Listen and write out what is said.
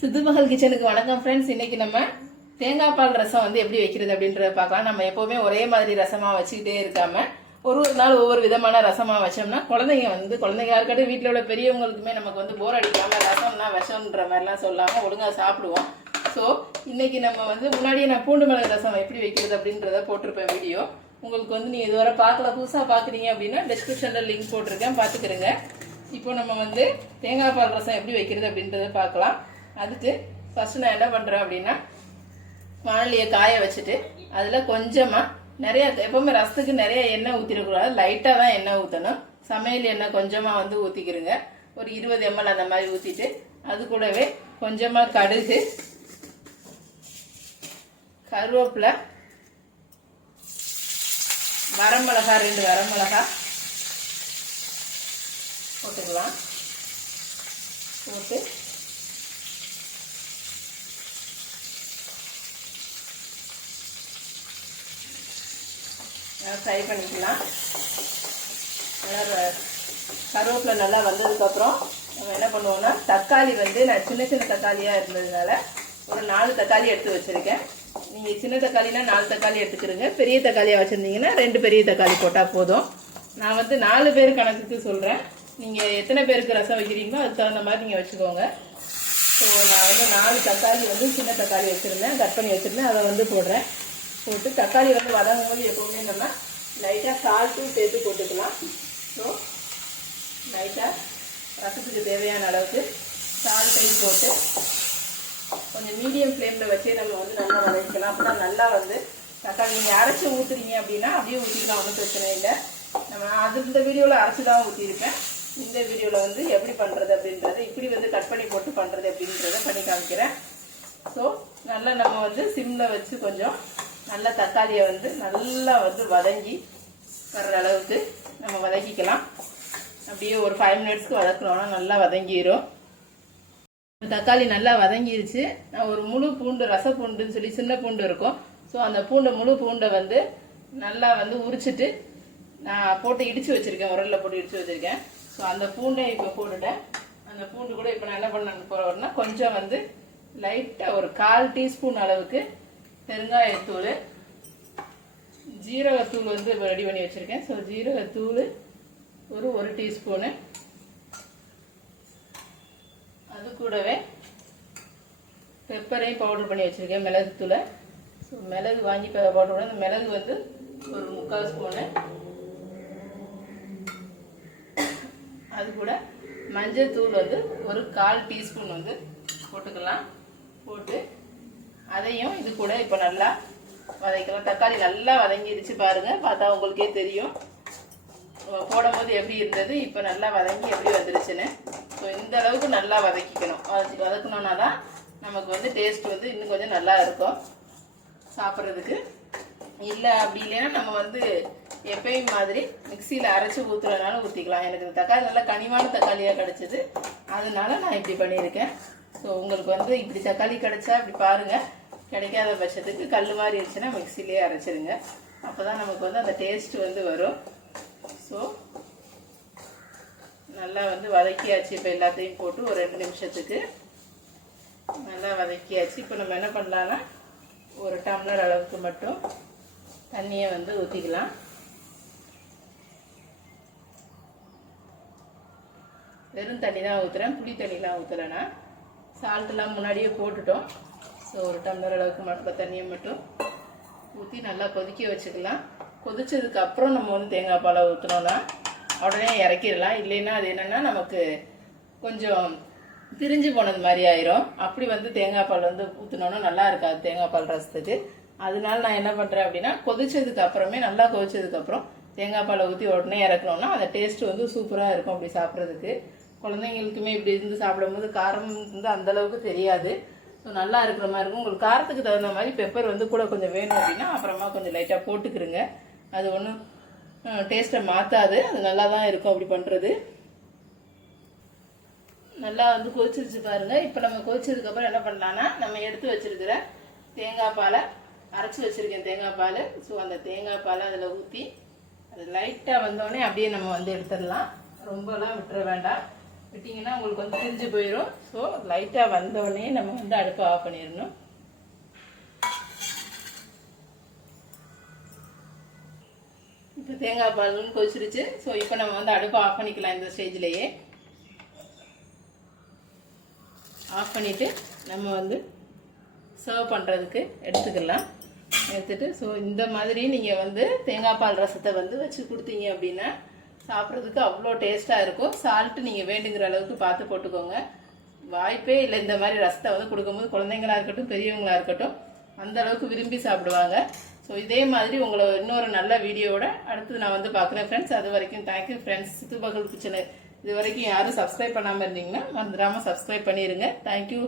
சித்து மகள் கிச்சனுக்கு வணக்கம் ஃப்ரெண்ட்ஸ். இன்னைக்கு நம்ம தேங்காய் பால் ரசம் வந்து எப்படி வைக்கிறது அப்படின்றத பார்க்கலாம். நம்ம எப்பவுமே ஒரே மாதிரி ரசமா வச்சுக்கிட்டே இருக்காம ஒரு நாள் ஒவ்வொரு விதமான ரசமா வச்சோம்னா குழந்தைங்க யாருக்காட்டும் வீட்டில் உள்ள பெரியவங்களுக்குமே நமக்கு வந்து போர் அடிக்காம ரசம்னா விஷம்ன்ற மாதிரிலாம் சொல்லாம ஒழுங்கா சாப்பிடுவோம். ஸோ இன்னைக்கு நம்ம வந்து முன்னாடியே நான் பூண்டு மிளகு ரசம் எப்படி வைக்கிறது அப்படின்றத போட்டிருப்பேன் வீடியோ. உங்களுக்கு வந்து நீ இதுவரை பார்க்கல, புதுசாக பார்க்குறீங்க அப்படின்னா டிஸ்கிரிப்ஷனில் லிங்க் போட்டிருக்கேன், பார்த்துக்கிறேங்க. இப்போ நம்ம வந்து தேங்காய் பால் ரசம் எப்படி வைக்கிறது அப்படின்றத பார்க்கலாம். அதுக்கு ஃபர்ஸ்ட் நான் என்ன பண்ணுறேன் அப்படின்னா, வானலியை காய வச்சுட்டு அதில் கொஞ்சமாக நிறைய, எப்போவுமே ரசத்துக்கு நிறைய எண்ணெய் ஊற்றிடக்கூடாது, லைட்டாக தான் எண்ணெய் ஊற்றணும். சமையல் எண்ணெய் கொஞ்சமாக வந்து ஊற்றிக்கிறங்க, ஒரு 20 ml அந்த மாதிரி ஊற்றிட்டு அது கூடவே கொஞ்சமாக கடுகு, கருவேப்பிலை, வரமிளகா 2 வரமிளகா போட்டுக்கலாம். போட்டு ஃப்ரை பண்ணிக்கலாம். கருவேப்பிலை நல்லா வந்ததுக்கப்புறம் நம்ம என்ன பண்ணுவோம்னா, தக்காளி வந்து நான் சின்ன சின்ன தக்காளியாக இருந்ததுனால ஒரு 4 தக்காளி எடுத்து வச்சுருக்கேன். நீங்கள் சின்ன தக்காளினா 4 தக்காளி எடுத்துக்கிறீங்க, பெரிய தக்காளியாக வச்சுருந்தீங்கன்னா 2 பெரிய தக்காளி போட்டால் போதும். நான் வந்து 4 பேர் கணக்குக்கு சொல்கிறேன். நீங்கள் எத்தனை பேருக்கு ரசம் வைக்கிறீங்களோ அதுக்கு தகுந்த மாதிரி நீங்கள் வச்சுக்கோங்க. ஸோ நான் வந்து 4 தக்காளி வந்து சின்ன தக்காளி வச்சுருந்தேன், கட் பண்ணி வச்சுருந்தேன், அதை வந்து போடுறேன். போட்டு தக்காளி வந்து வதங்கும் போது எப்போவுமே நம்ம லைட்டாக சால்ட்டும் சேர்த்து போட்டுக்கலாம். ஸோ லைட்டாக ரசத்துக்கு தேவையான அளவுக்கு சால்ட்டையும் போட்டு கொஞ்சம் மீடியம் ஃப்ளேமில் வச்சே நம்ம வந்து நல்லா வதக்கிக்கலாம். அப்போ தான் நல்லா வந்து தக்காளி நீங்கள் அரைச்சி ஊற்றுறீங்க அப்படின்னா அப்படியே ஊற்றிக்கலாம், ஒன்றும் பிரச்சனை இல்லை. நம்ம இந்த வீடியோவில் அரைச்சி தான் ஊற்றிருக்கேன். இந்த வீடியோவில் வந்து எப்படி பண்ணுறது அப்படின்றது, இப்படி வந்து கட் பண்ணி போட்டு பண்ணுறது அப்படின்றத பண்ணி காமிக்கிறேன். ஸோ நல்லா நம்ம வந்து சிம்மில் வச்சு கொஞ்சம் நல்லா தக்காளியை வந்து நல்லா வந்து வதங்கி வர்ற அளவுக்கு நம்ம வதக்கிக்கலாம். அப்படியே ஒரு 5 மினிட்ஸ்க்கு வதக்கணும்னா நல்லா வதங்கிடும். தக்காளி நல்லா வதங்கிருச்சு. நான் ஒரு முழு பூண்டு, ரச பூண்டுன்னு சொல்லி சின்ன பூண்டு இருக்கும், ஸோ அந்த முழு பூண்டை வந்து நல்லா வந்து உரிச்சிட்டு நான் போட்டு இடித்து வச்சுருக்கேன், உரலில் போட்டு இடித்து வச்சுருக்கேன். ஸோ அந்த பூண்டை இப்போ போட்டுட்டேன். அந்த பூண்டு கூட இப்போ நான் என்ன பண்ண போகிறேன்னா, கொஞ்சம் வந்து லைட்டாக ஒரு 1/4 டீஸ்பூன் அளவுக்கு பெருங்காயத்தூள், ஜீரகத்தூள் வந்து ரெடி பண்ணி வச்சுருக்கேன். ஸோ ஜீரகத்தூள் ஒரு 1 டீஸ்பூனு, அது கூடவே பெப்பரையும் பவுடர் பண்ணி வச்சுருக்கேன், மிளகுத்தூளை. ஸோ மிளகு வாங்கி பவுடர் பண்ண, அந்த மிளகு வந்து ஒரு 3/4 ஸ்பூனு, அது கூட மஞ்சள் தூள் வந்து ஒரு 1/4 டீஸ்பூன் வந்து போட்டுக்கலாம். போட்டு அதையும் இது கூட இப்போ நல்லா வதக்கலாம். தக்காளி நல்லா வதங்கிடுச்சு பாருங்க, பார்த்தா உங்களுக்கே தெரியும் போடும் போது எப்படி இருந்தது, இப்போ நல்லா வதங்கி எப்படி வந்துருச்சுன்னு. ஸோ இந்த அளவுக்கு நல்லா வதக்கிக்கணும். வதக்கணும்னா தான் நமக்கு வந்து டேஸ்ட் வந்து இன்னும் கொஞ்சம் நல்லா இருக்கும் சாப்பிட்றதுக்கு. இல்லை அப்படி இல்லைன்னா நம்ம வந்து எப்பயும் மாதிரி மிக்சியில் அரைச்சி ஊற்றுறதுனால ஊற்றிக்கலாம். எனக்கு இந்த தக்காளி நல்லா கனிவான தக்காளியாக கிடச்சிது, அதனால நான் இப்படி பண்ணியிருக்கேன். ஸோ உங்களுக்கு வந்து இப்படி தக்காளி கிடைச்சா இப்படி பாருங்கள், கிடைக்காத பட்சத்துக்கு கல் மாதிரி இருந்துச்சுன்னா மிக்சிலேயே அரைச்சிருங்க, அப்போ தான் நமக்கு வந்து அந்த டேஸ்ட் வந்து வரும். ஸோ நல்லா வந்து வதக்கியாச்சு. இப்போ எல்லாத்தையும் போட்டு ஒரு 2 நிமிஷத்துக்கு நல்லா வதக்கியாச்சு. இப்போ நம்ம என்ன பண்ணலான்னா, ஒரு டம்ளர் அளவுக்கு மட்டும் தண்ணியை வந்து ஊற்றிக்கலாம். வெறும் தண்ணி தான் ஊற்றுறேன், புளி தண்ணிலாம் ஊற்றுறேன்னா. சால்ட்டெலாம் முன்னாடியே போட்டுட்டோம். ஸோ ஒரு டம்ளர் அளவுக்கு மட்டும் தண்ணியை மட்டும் ஊற்றி நல்லா கொதிக்க வச்சுக்கலாம். கொதிச்சதுக்கு அப்புறம் நம்ம வந்து தேங்காய் பாலை ஊற்றினோன்னா உடனே இறக்கிடலாம். இல்லைன்னா அது என்னென்னா நமக்கு கொஞ்சம் பிரிஞ்சு போனது மாதிரி ஆயிரும். அப்படி வந்து தேங்காய் பால் வந்து ஊற்றினோன்னா நல்லா இருக்காது தேங்காய் பால் ரசத்துக்கு. அதனால நான் என்ன பண்ணுறேன் அப்படின்னா, கொதிச்சதுக்கு அப்புறமே, நல்லா கொதிச்சதுக்கப்புறம் தேங்காய் பாலை ஊற்றி உடனே இறக்கணும்னா அந்த டேஸ்ட் வந்து சூப்பராக இருக்கும் அப்படி சாப்பிட்றதுக்கு. குழந்தைங்களுக்குமே இப்படி இருந்து சாப்பிடும்போது காரம் வந்து அந்தளவுக்கு தெரியாது. ஸோ நல்லா இருக்கிற மாதிரி இருக்கும். உங்களுக்கு காரத்துக்கு தகுந்த மாதிரி பெப்பர் வந்து கூட கொஞ்சம் வேணும் அப்படின்னா அப்புறமா கொஞ்சம் லைட்டாக போட்டுக்கிறங்க. அது ஒன்றும் டேஸ்ட்டை மாற்றாது, அது நல்லா தான் இருக்கும் அப்படி பண்ணுறது. நல்லா வந்து கொதிச்சிருச்சு பாருங்கள். இப்போ நம்ம கொதிச்சதுக்கப்புறம் என்ன பண்ணலான்னா, நம்ம எடுத்து வச்சுருக்கிற தேங்காய் பாலை, அரைச்சி வச்சுருக்கேன் தேங்காய் பால். ஸோ அந்த தேங்காய் பாலை அதில் ஊற்றி அது லைட்டாக வந்தோடனே அப்படியே நம்ம வந்து எடுத்துடலாம். ரொம்பலாம் விட்டுற வேண்டாம். விட்டிங்கன்னா உங்களுக்கு வந்து பிரிஞ்சு போயிடும். ஸோ லைட்டாக வந்தோடனே நம்ம வந்து அடுப்பை ஆஃப் பண்ணிடணும். இப்போ தேங்காய் பால் கொதிச்சிருச்சு. ஸோ இப்போ நம்ம வந்து அடுப்பை ஆஃப் பண்ணிக்கலாம். இந்த ஸ்டேஜ்லேயே ஆஃப் பண்ணிவிட்டு நம்ம வந்து சர்வ் பண்ணுறதுக்கு எடுத்துக்கலாம். எடுத்துட்டு ஸோ இந்த மாதிரி நீங்கள் வந்து தேங்காய் பால் ரசத்தை வந்து வச்சு கொடுத்தீங்க அப்படின்னா சாப்பிட்றதுக்கு அவ்வளோ டேஸ்ட்டாக இருக்கும். சால்ட்டு நீங்கள் வேண்டுங்கிற அளவுக்கு பார்த்து போட்டுக்கோங்க. வாய்ப்பே இல்லை இந்த மாதிரி ரசத்தை வந்து கொடுக்கும்போது குழந்தைங்களா இருக்கட்டும் பெரியவங்களா இருக்கட்டும் அந்த அளவுக்கு விரும்பி சாப்பிடுவாங்க. ஸோ இதே மாதிரி உங்களை இன்னொரு நல்ல வீடியோவோட அடுத்து நான் வந்து பார்க்குறேன் ஃப்ரெண்ட்ஸ். அது வரைக்கும் தேங்க்யூ ஃப்ரெண்ட்ஸ். சித்து பகல் கிச்சனு இது வரைக்கும் யாரும் சப்ஸ்கிரைப் பண்ணாமல் இருந்தீங்கன்னா மறந்துடாமல் சப்ஸ்கிரைப் பண்ணிடுங்க. தேங்க்யூ.